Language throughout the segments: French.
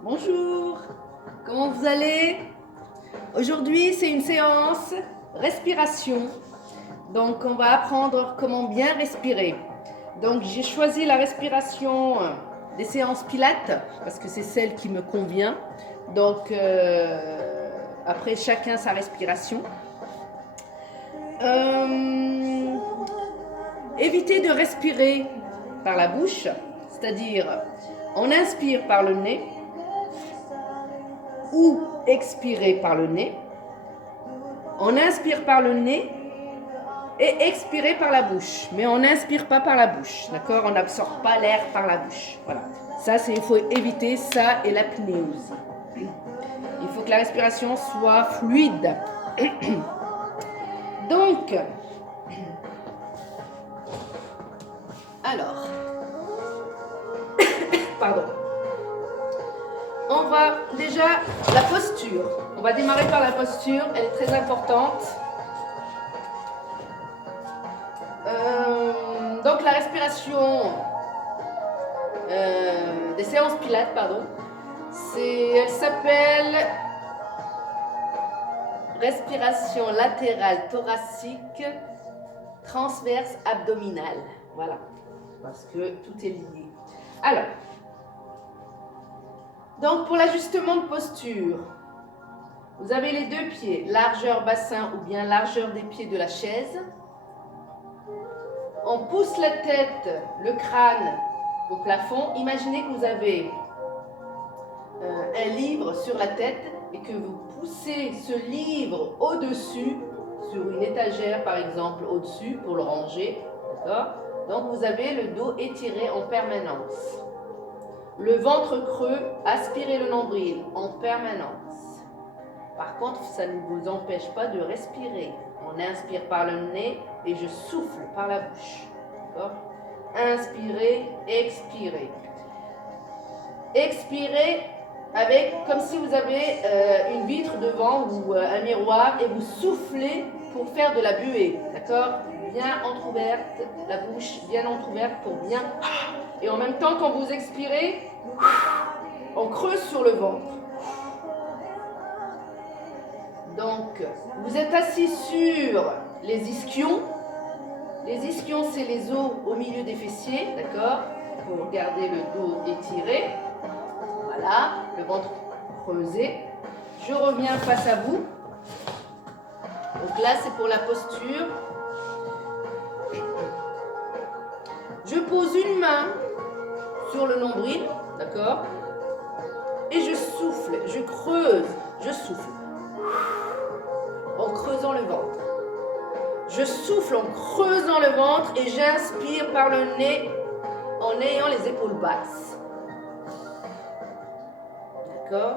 Bonjour, comment vous allez? Aujourd'hui, c'est une séance respiration. Donc, on va apprendre comment bien respirer. Donc, j'ai choisi la respiration des séances Pilates parce que c'est celle qui me convient. Donc, après, chacun sa respiration. Évitez de respirer par la bouche, c'est-à-dire on inspire par le nez ou expirer par le nez. On inspire par le nez et expirer par la bouche. Mais on n'inspire pas par la bouche, d'accord? On n'absorbe pas l'air par la bouche. Voilà. Ça, il faut éviter ça et l'apnée aussi. Il faut que la respiration soit fluide. Donc, alors, pardon. On va déjà, la posture. On va démarrer par la posture, elle est très importante. Donc la respiration des séances Pilates, pardon, elle s'appelle respiration latérale thoracique transverse abdominale. Voilà, parce que tout est lié. Alors, donc pour l'ajustement de posture, vous avez les deux pieds, largeur bassin ou bien largeur des pieds de la chaise. On pousse la tête, le crâne au plafond. Imaginez que vous avez un livre sur la tête et que vous poussez ce livre au-dessus, sur une étagère par exemple au-dessus pour le ranger. D'accord ? Donc vous avez le dos étiré en permanence. Le ventre creux, aspirez le nombril en permanence. Par contre, ça ne vous empêche pas de respirer. On inspire par le nez et je souffle par la bouche. D'accord ? Inspirez, expirez. Expirez avec, comme si vous avez une vitre devant ou un miroir et vous soufflez pour faire de la buée. D'accord ? Bien entrouverte, la bouche bien entrouverte pour bien. Et en même temps, quand vous expirez, on creuse sur le ventre. Donc, vous êtes assis sur les ischions. Les ischions, c'est les os au milieu des fessiers, d'accord? Pour garder le dos étiré. Voilà, le ventre creusé. Je reviens face à vous. Donc là, c'est pour la posture. Je pose une main sur le nombril, d'accord? Et je souffle, je creuse, je souffle. En creusant le ventre. Je souffle en creusant le ventre et j'inspire par le nez en ayant les épaules basses. D'accord?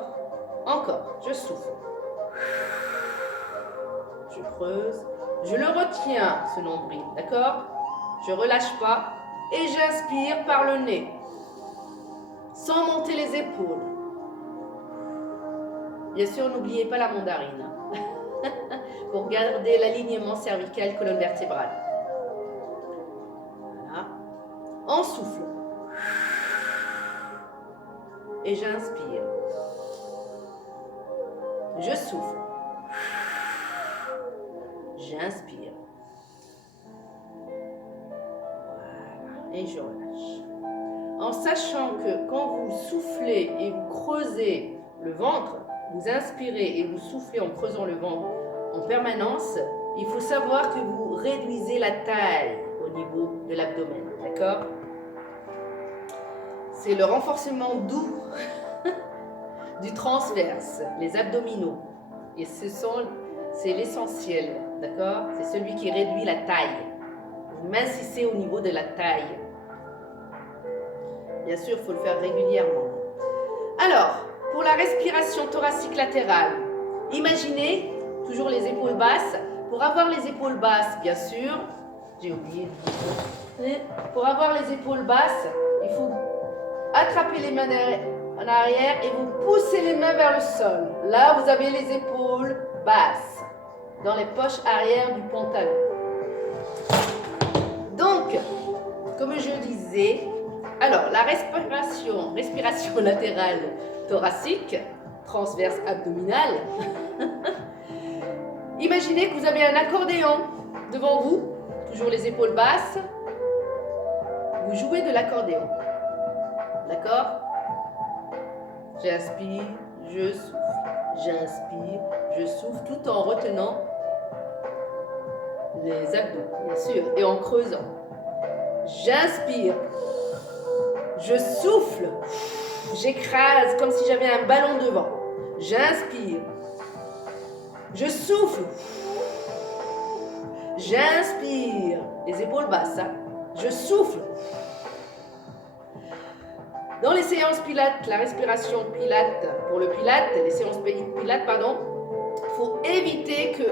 Encore, je souffle. Je creuse. Je le retiens, ce nombril, d'accord? Je ne relâche pas et j'inspire par le nez. Sans monter les épaules. Bien sûr, n'oubliez pas la mandarine. Pour garder l'alignement cervical, colonne vertébrale. Voilà. On souffle. Et j'inspire. Je souffle. J'inspire. Voilà. Et je relâche. En sachant que quand vous soufflez et vous creusez le ventre, vous inspirez et vous soufflez en creusant le ventre en permanence, il faut savoir que vous réduisez la taille au niveau de l'abdomen, d'accord? C'est le renforcement doux du transverse, les abdominaux. Et c'est l'essentiel, d'accord? C'est celui qui réduit la taille. Vous mincissez au niveau de la taille. Bien sûr, il faut le faire régulièrement. Alors, pour la respiration thoracique latérale, imaginez toujours les épaules basses. Pour avoir les épaules basses, bien sûr, j'ai oublié de dire. Pour avoir les épaules basses, il faut attraper les mains en arrière et vous poussez les mains vers le sol. Là, vous avez les épaules basses dans les poches arrière du pantalon. Donc, comme je disais, alors la respiration latérale thoracique, transverse abdominale. Imaginez que vous avez un accordéon devant vous, toujours les épaules basses. Vous jouez de l'accordéon. D'accord? J'inspire, je souffle. J'inspire, je souffle, tout en retenant les abdos, bien sûr, et en creusant. J'inspire, je souffle, j'écrase comme si j'avais un ballon devant. J'inspire, je souffle, j'inspire, les épaules basses, hein. Je souffle. Dans les séances pilates, la respiration pilate, pour le pilate, les séances pilates, pardon, il faut éviter que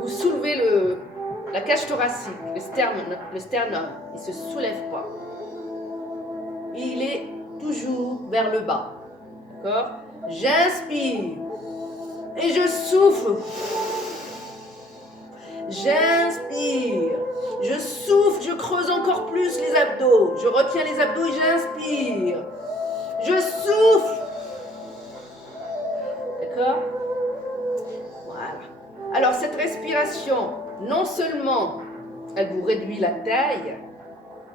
vous soulevez la cage thoracique, le sternum, il ne se soulève pas. Il est toujours vers le bas. D'accord? J'inspire et je souffle. J'inspire, je souffle, je creuse encore plus les abdos. Je retiens les abdos et j'inspire. Je souffle. D'accord? Voilà. Alors cette respiration, non seulement elle vous réduit la taille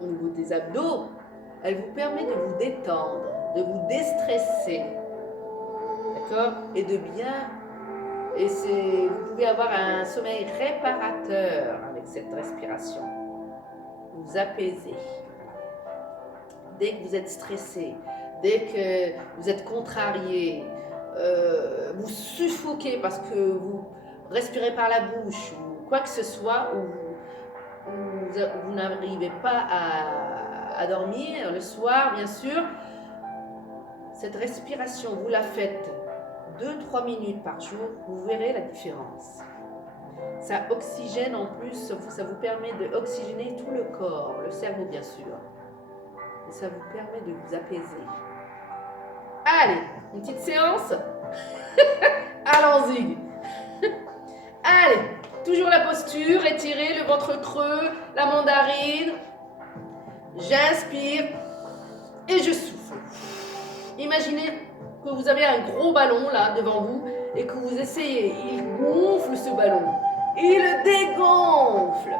au niveau des abdos, elle vous permet de vous détendre, de vous déstresser. D'accord? Et de bien... vous pouvez avoir un sommeil réparateur avec cette respiration. Vous apaisez. Dès que vous êtes stressé, dès que vous êtes contrarié, vous suffoquez parce que vous respirez par la bouche ou quoi que ce soit, ou vous n'arrivez pas à dormir le soir, bien sûr, cette respiration, vous la faites 2-3 minutes par jour, vous verrez la différence. Ça oxygène en plus, ça vous permet d'oxygéner tout le corps, le cerveau bien sûr. Et ça vous permet de vous apaiser. Allez, une petite séance. Allons-y. Allez, toujours la posture, étirez le ventre creux, la mandarine. J'inspire et je souffle. Imaginez que vous avez un gros ballon là devant vous et que vous essayez, il gonfle ce ballon, il le dégonfle.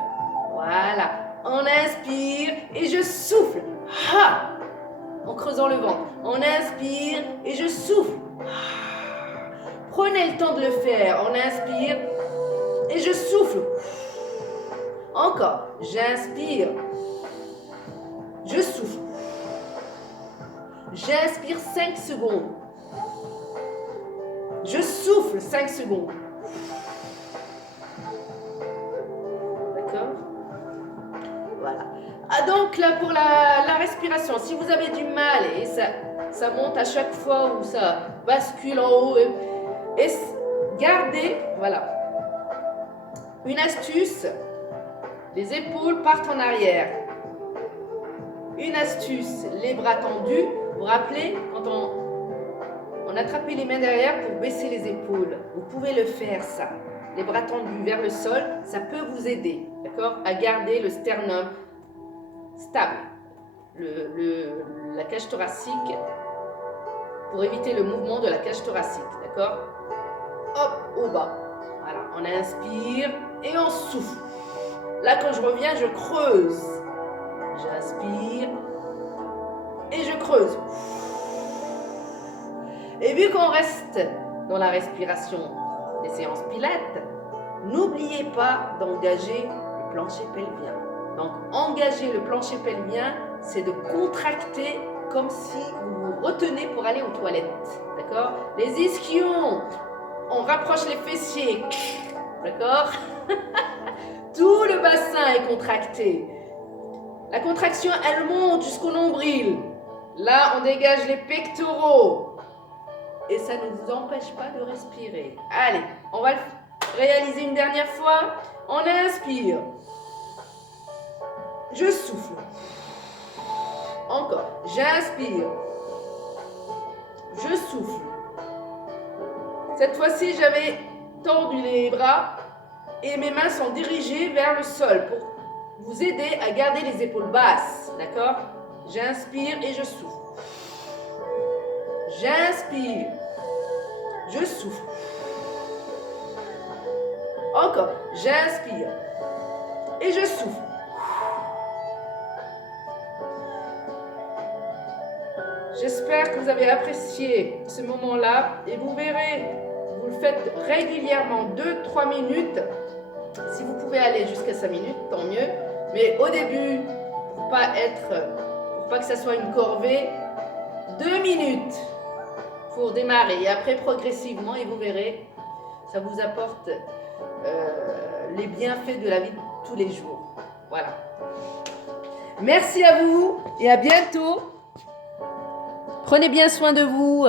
Voilà, on inspire et je souffle. Ha! En creusant le ventre. On inspire et je souffle. Prenez le temps de le faire. On inspire et je souffle. Encore. J'inspire. Je souffle. J'inspire 5 secondes. Je souffle 5 secondes. D'accord? Voilà. Ah donc là pour la respiration, si vous avez du mal et ça monte à chaque fois où ça bascule en haut et gardez, voilà, une astuce, les épaules partent en arrière. Une astuce, les bras tendus, vous vous rappelez quand on attrapait les mains derrière pour baisser les épaules, vous pouvez le faire ça, les bras tendus vers le sol, ça peut vous aider, d'accord, à garder le sternum stable, la cage thoracique, pour éviter le mouvement de la cage thoracique, d'accord? Hop, au bas. Voilà, on inspire et on souffle. Là, quand je reviens, je creuse. J'inspire et je creuse. Et vu qu'on reste dans la respiration des séances pilates, n'oubliez pas d'engager le plancher pelvien. Donc, engager le plancher pelvien, c'est de contracter comme si vous vous retenez pour aller aux toilettes. D'accord? Les ischions, on rapproche les fessiers. D'accord? Tout le bassin est contracté. La contraction, elle monte jusqu'au nombril. Là, on dégage les pectoraux. Et ça ne vous empêche pas de respirer. Allez, on va le réaliser une dernière fois. On inspire. Je souffle. Encore. J'inspire. Je souffle. Cette fois-ci, j'avais tendu les bras et mes mains sont dirigées vers le sol pour vous aider à garder les épaules basses. D'accord? J'inspire et je souffle. J'inspire. Je souffle. Encore. J'inspire. Et je souffle. J'espère que vous avez apprécié ce moment-là et vous verrez, vous le faites régulièrement 2-3 minutes. Si vous pouvez aller jusqu'à 5 minutes, tant mieux. Mais au début, pour pas que ça soit une corvée, 2 minutes pour démarrer. Et après, progressivement, et vous verrez, ça vous apporte les bienfaits de la vie de tous les jours. Voilà. Merci à vous et à bientôt. Prenez bien soin de vous.